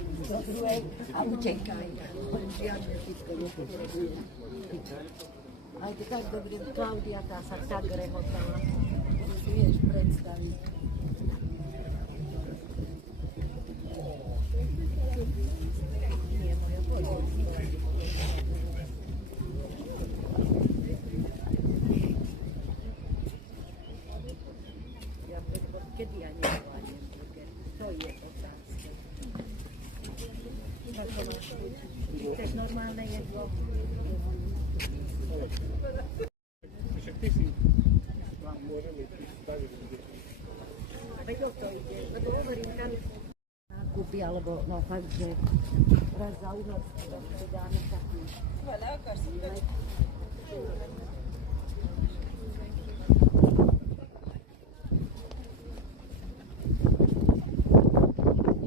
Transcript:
do druhej a utekaj. Žiadne všetko nepotrebuje. Aj to tak dobre, Klaudia tá sa tak rehotala. To si vieš predstaviť. Nie, moja poď. Kedy ja nevládim burger? To je otázka. Ako máš chuť? Chceš normálne jedlo? Však ty si vám môžeme stavit. Veď o to ide, lebo hovorím tam nákupy, alebo no fakt, že raz za únoc dáme taký.